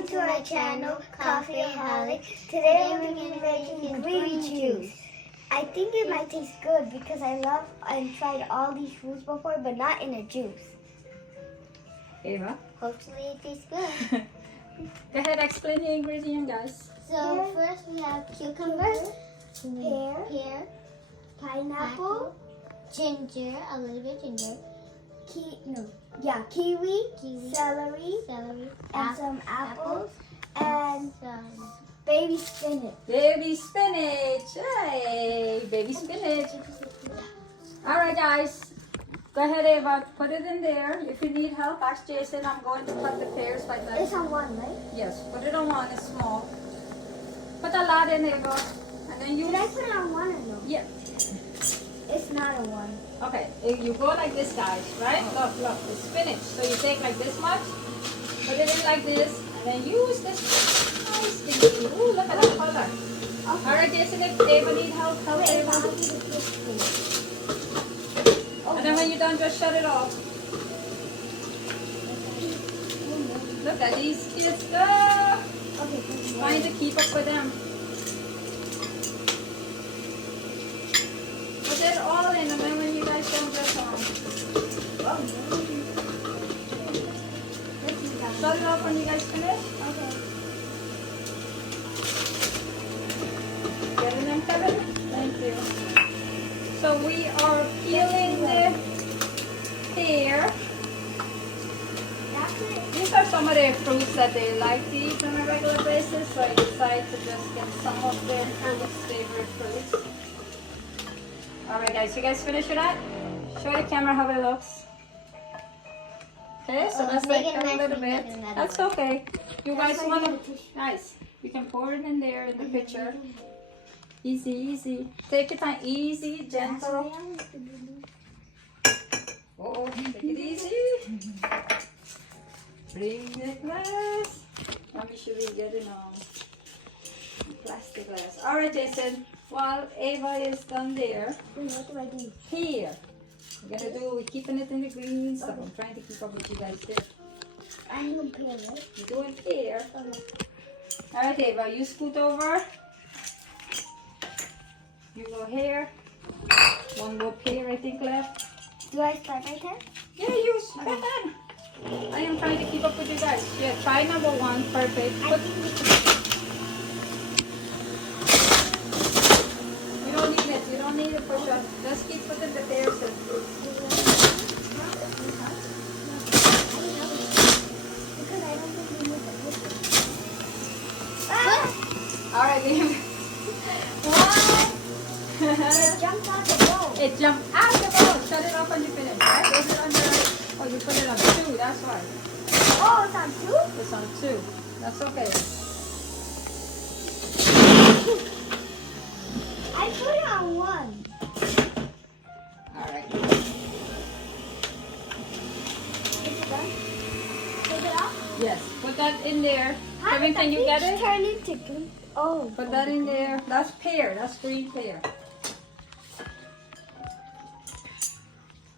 welcome to our channel, Coffeeaholic. Today we're going to be making green juice. I think it might taste good because I tried all these fruits before, but not in a juice. Eva, Hopefully it tastes good. go ahead, explain the ingredient, guys. So first we have cucumber, pear, pineapple, ginger, a little bit ginger, kiwi, celery, and some apples, and some baby spinach. Baby spinach, hey, baby spinach. All right, guys, go ahead, Eva, put it in there. If you need help, ask Jason. I'm going to cut the pears like that. It's on one, right? Yes, put it on one. It's small. Put a lot in, Eva, and then you. Did I put it on one or no? Yeah. It's not a one. Okay, you go like this, guys, right? Look, the spinach. So you take like this much, put it in like this, and then use this nice thing. Ooh, look at the color. Okay. All right, Jason, if Eva need help Eva. And then when you're done, just shut it off. Look at these kids go. Okay. Trying to keep up with them. Put it all in, and then when you guys don't just on. Shut it off when you guys finish. Okay. Getting them, Kevin? Thank you. So we are peeling the pear. That's it. These are some of their fruits that they like to eat on a regular basis, so I decided to just get some of their favorite fruits. Alright guys, you guys finished with that? Show the camera how it looks. Okay, so that's like a little bit. That's okay. You guys want to, guys, you can pour it in there in the pitcher. Easy, easy. Take your time, easy, gentle. Oh, take it easy. Bring the glass. Let me show you get it on plastic glass. Alright, Jason. While Eva is done there, What do I do? here, we're keeping it in the green stuff. I'm trying to keep up with you guys there. I'm going to pear, right? You're doing here. Okay. Alright, Eva, you scoot over. You go here. One more pear, I think, left. Do I start right there? Yeah, you go ahead. I am trying to keep up with you guys. Yeah, try number one. Perfect. You don't need it. You don't need to push up. Just keep putting the pears and fruits. Because I don't think we need the biscuit. Alright, Liam. It jumped out the bowl. It jumped out the bowl. Shut it off when you finish, right? Is it under? Oh, you put it on 2. That's why. Oh, it's on 2? It's on 2. That's okay. I put it on 1. Alright. Is it done? Take it off? Yes. Put that in there. Kevin, can you get it? Turn into green. Oh. Put that in there. That's pear. That's green pear.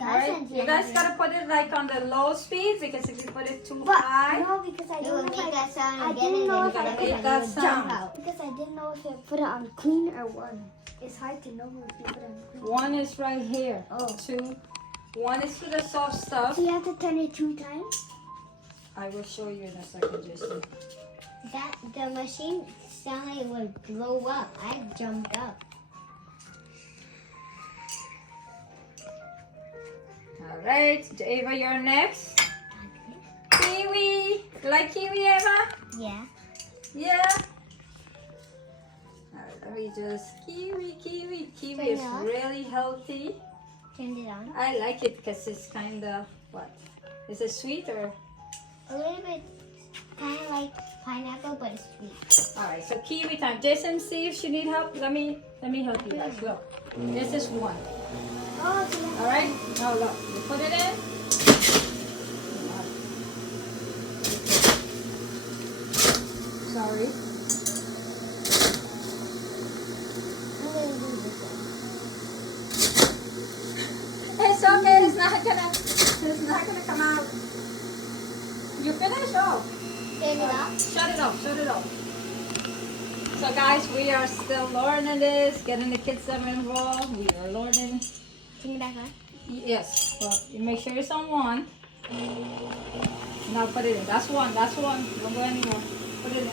Alright, you guys gotta put it like on the low speed because if you put it too high, No, because I didn't make that sound I and didn't know if I gotta put make that sound. Because I didn't know if I put it on clean or 1. It's hard to know if you put it on clean. 1 is right here. Oh. 2. 1 is for the soft stuff. So you have to turn it 2 times? I will show you in a second, Jason. That the machine sounded like it would blow up. I jumped up. Alright, Eva, you're next. Kiwi. You like kiwi, Eva? Yeah. Yeah. Alright, let me just kiwi. Kiwi is really healthy. Turned it on. I like it because it's kind of what? Is it sweet or? A little bit, kind of like pineapple, but it's sweet. All right, so kiwi time. Jason, see if she need help. Let me help you guys. Look, this is 1. Oh, so All right. Now look, you put it in. Sorry. It's okay. It's not gonna come out. You finish? Oh. Turn it off. Shut it off, shut it off. So guys, we are still learning this, getting the kids involved. We are learning. Turn it back on. Yes, but you make sure it's on 1. Now put it in. That's 1, that's 1. Don't go anymore. Put it in.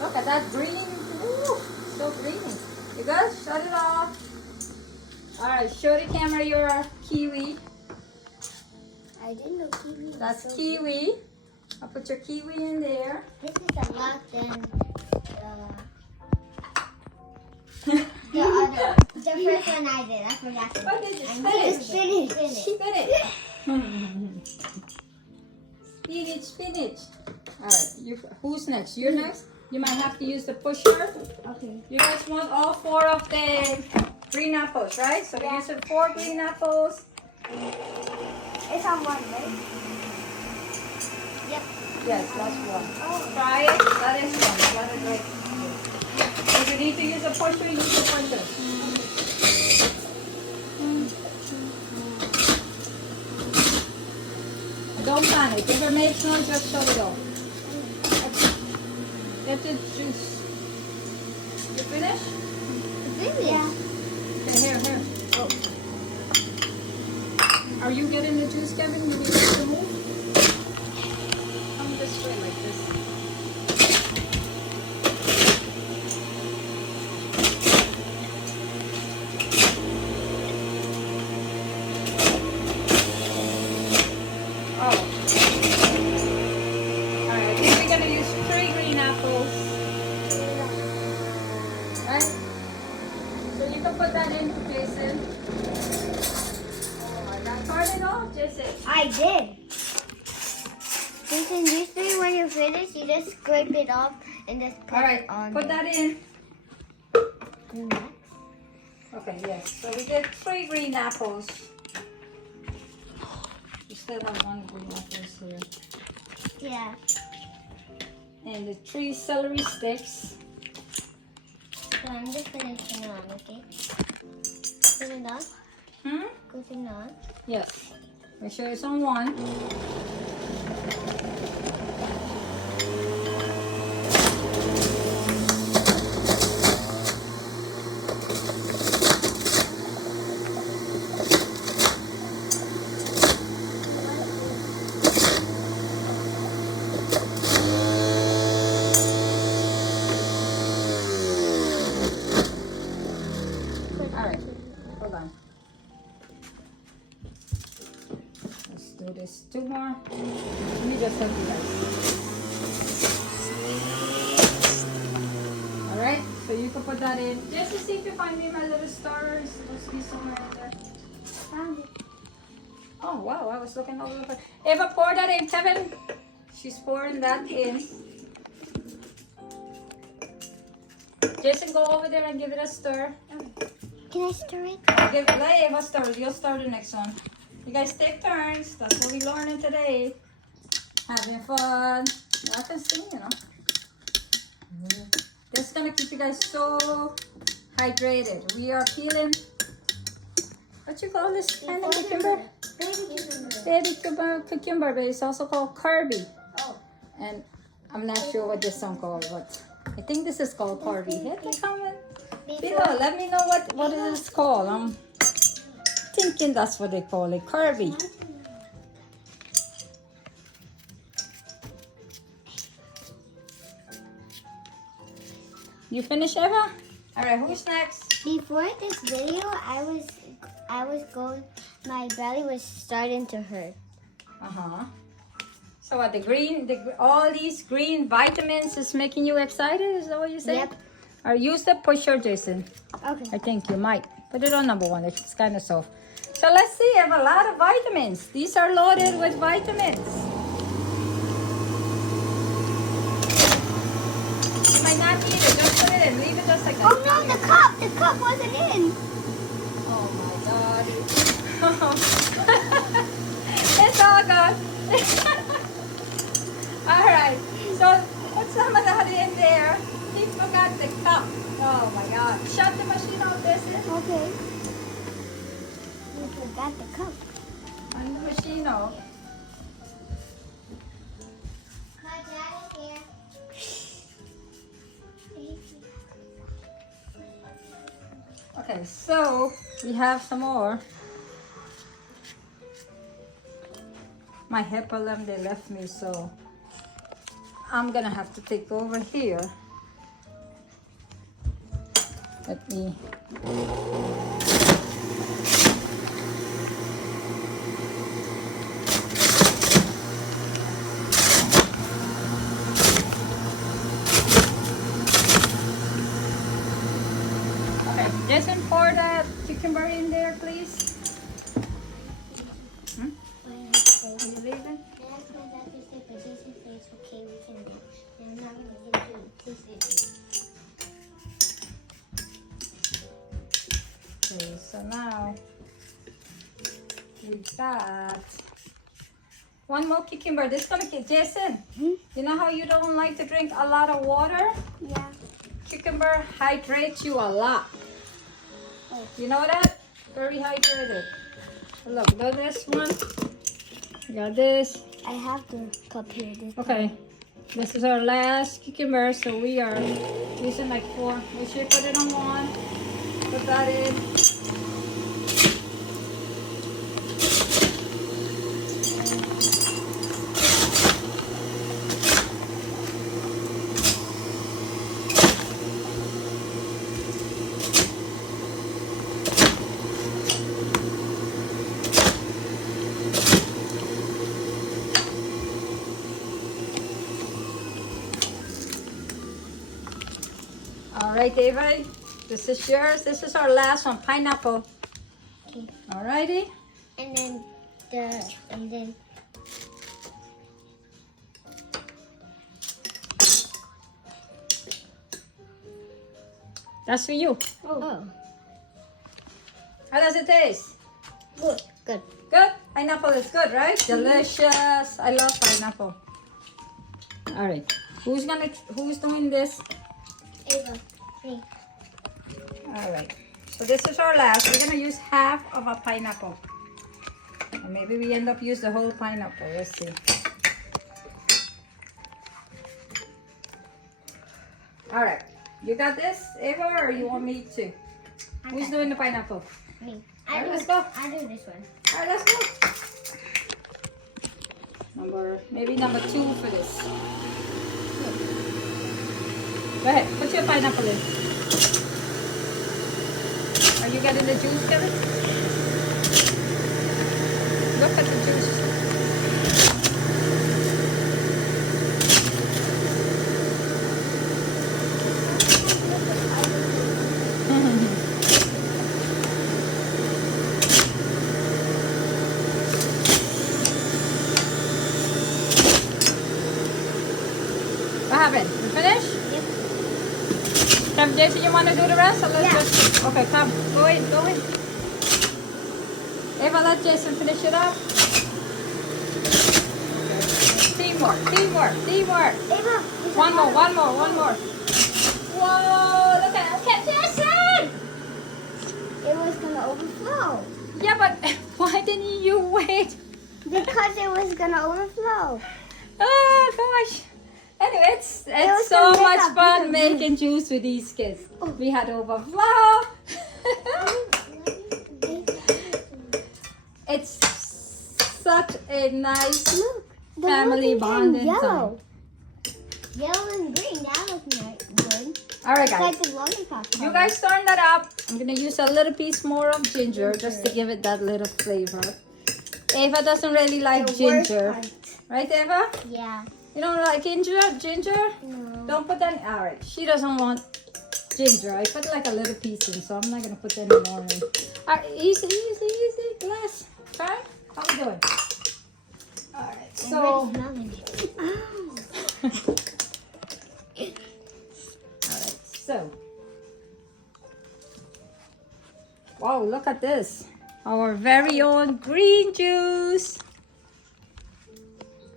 Look at that green. Ooh, so green. You good? Shut it off. Alright, show the camera your kiwi. I didn't know kiwi. That's kiwi. I'll put your kiwi in there. This is a lot than the other. The first one I did. I forgot to. What did you I spinach? Spinach. Spinach. Spinach. Alright, who's next? You're next? You might have to use the pusher. Okay. You guys want all 4 of the green apples, right? So we're using 4 green apples. It's on 1, right? Yep. Yes, that's 1. Oh. Try it. That is 1. That is right. If you need to use a pusher, use the pusher. Don't panic. If it makes noise, just shut it off. Get the juice. You finished? Yeah. Okay, here. Oh. Are you getting the juice, Kevin? You need to move? Come this way like this. Oh. Alright, I think we're gonna use 3 green apples. Right? So you can put that in, Jason. Oh my God. Turn it off, Jason. I did. Jason, usually when you finish, you just scrape it off and just put Alright, it on. put that in. Next. Okay, yes. So we did 3 green apples. We still have 1 green apple here. Yeah. And the 3 celery sticks. So I'm just gonna turn it on, okay? Turn it on. Go turn it on. Yes. Make sure it's on 1. Alright, hold on. Let's do this 2 more. Let me just help you guys. Alright, so you can put that in. Just to see if you find me my little star. It's supposed to be somewhere in there. Found it. Oh wow, I was looking over the. Eva, pour that in, Kevin. She's pouring that in. Jason, go over there and give it a stir. Can I stir it? Let Eva stir. You'll start the next one. You guys take turns. That's what we're learning today. Having fun. I can sing, you know. This is gonna keep you guys so hydrated. We are peeling. What you call this kind of cucumber? Baby cucumber, but it's also called Kirby. Oh. And I'm not sure what this one called, but I think this is called Kirby. Hit the comment below. Let me know what it is called. I'm thinking that's what they call it, Kirby. You finish, Eva? All right, who's next? Before this video, I was going. My belly was starting to hurt. So what? All these green vitamins is making you excited? Is that what you say? Yep. Or use the pusher, Jason. Okay. I think you might. Put it on number 1. It's kind of soft. So let's see. I have a lot of vitamins. These are loaded with vitamins. You might not need it. Just put it in. Leave it just like that. Oh no, the cup wasn't in. Oh my God. It's all good. All right. So put some of that in there. He forgot the cup. Oh my God. Shut the machine off, Jason. Okay. You forgot the cup. And the machine off. My dad is here. Okay, so we have some more. My hepalim, they left me, so I'm gonna have to take over here. Let me. Okay, Jason, pour that cucumber in there, please. Hmm? Are you leaving? I asked my dad to say, but Jason said it's okay, we can go. And I'm not going to give you a taste of it. Okay, so now we've got one more cucumber. This is gonna get Jason. You know how you don't like to drink a lot of water? Yeah. Cucumber hydrates you a lot. You know that? Very hydrated. Look, got this one. Got this. I have the cup here. Okay. This is our last cucumber, so we are using like 4. Make sure you put it on 1. Put that in. All right, David, this is yours. This is our last one, pineapple. Okay. Alrighty. And then That's for you. oh, How does it taste? good, good. Good? Pineapple is good, right? Delicious. I love pineapple. All right. Who's doing this? Ava, me. All right. So this is our last. We're gonna use half of a pineapple. Or maybe we end up use the whole pineapple. Let's see. All right. You got this, Ava, or you want me to? Who's doing the pineapple? Me. Alright, let's go. I do this one. All right, let's go. Maybe number 2 for this. Go ahead, put your pineapple in. Are you getting the juice, Kevin? Look at the juice. What happened? You finished? Yep. Come, Jason, you want to do the rest? Or let's Yeah. just... Okay, come. Go in, go in. Ava, let Jason finish it up. Okay. Teamwork, teamwork, teamwork. Ava, One more. Whoa, look at Jason! it was gonna overflow. Yeah, but why didn't you wait? Because it was gonna overflow. Oh, gosh. Anyway, it's was so gonna make much a fun bigger making juice with these kids. We had overflow. It's such a nice Look, the family look is bonding yellow. time. Yellow and green, that looks nice. Good. All right, It's guys. like the lollipop. You guys turn that up. I'm gonna use a little piece more of ginger just to give it that little flavor. Ava doesn't really like ginger, right, Ava? Yeah. You don't like ginger? No. Don't put that. All right. She doesn't want ginger. I put like a little piece in, so I'm not gonna put any more in. All right, easy. Glass. Okay. How we doing? All right. So. I'm smelling it. All right. So. Wow! Look at this. Our very own green juice.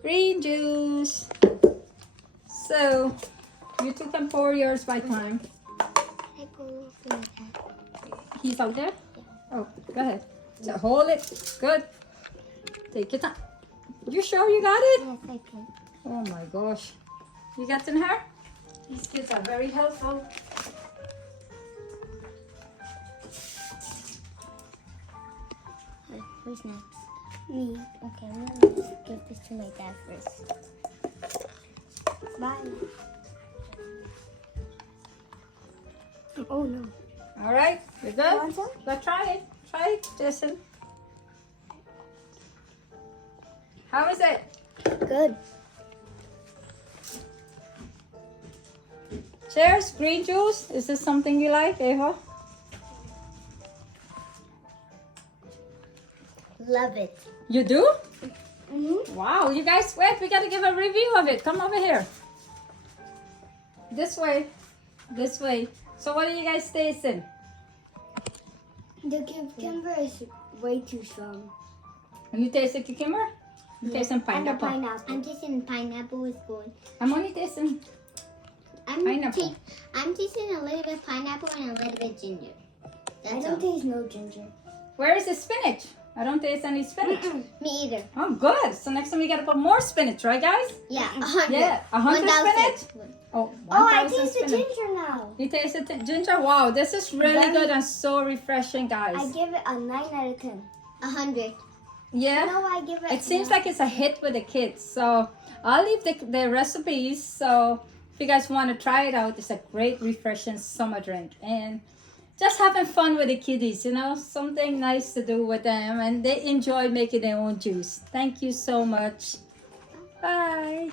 Green juice. So, you two can pour yours by time. He's out there? Oh, go ahead. So hold it. Good. Take your time. You sure you got it? Yes, I can. Oh my gosh. You got in her? These kids are very helpful. Who's next? Me. Okay, I'm gonna give this to my dad first. Bye. Oh no. All right, you You good? want some? Let's try it. Try it, Jason. How is it? Good. Cheers, green juice. Is this something you like, Eva? Love it. You do? Mm-hmm. Wow, you guys, wait, we gotta give a review of it. Come over here. This way. This way. So what are you guys tasting? The cucumber is way too strong. When you taste the cucumber? You taste some And the pineapple. pineapple. I'm tasting pineapple is good. I'm only tasting Pineapple. I'm tasting a little bit pineapple and a little bit ginger. I That's don't all. taste no ginger. Where is the spinach? I don't taste any spinach. Me either. Oh, good. So next time we gotta put more spinach, right, guys? Yeah, 100. Yeah, 100 1,000. spinach? Oh, Oh, I 1,000 taste the spinach. ginger now. You tasted the ginger? Wow, this is really Very- good and so refreshing, guys. I give it a 9 out of 10. 100. Yeah? No, I give it. It seems 9. like it's a hit with the kids. So I'll leave the recipes. So if you guys want to try it out, it's a great refreshing summer drink. And just having fun with the kiddies, you know, something nice to do with them. And they enjoy making their own juice. Thank you so much. Bye.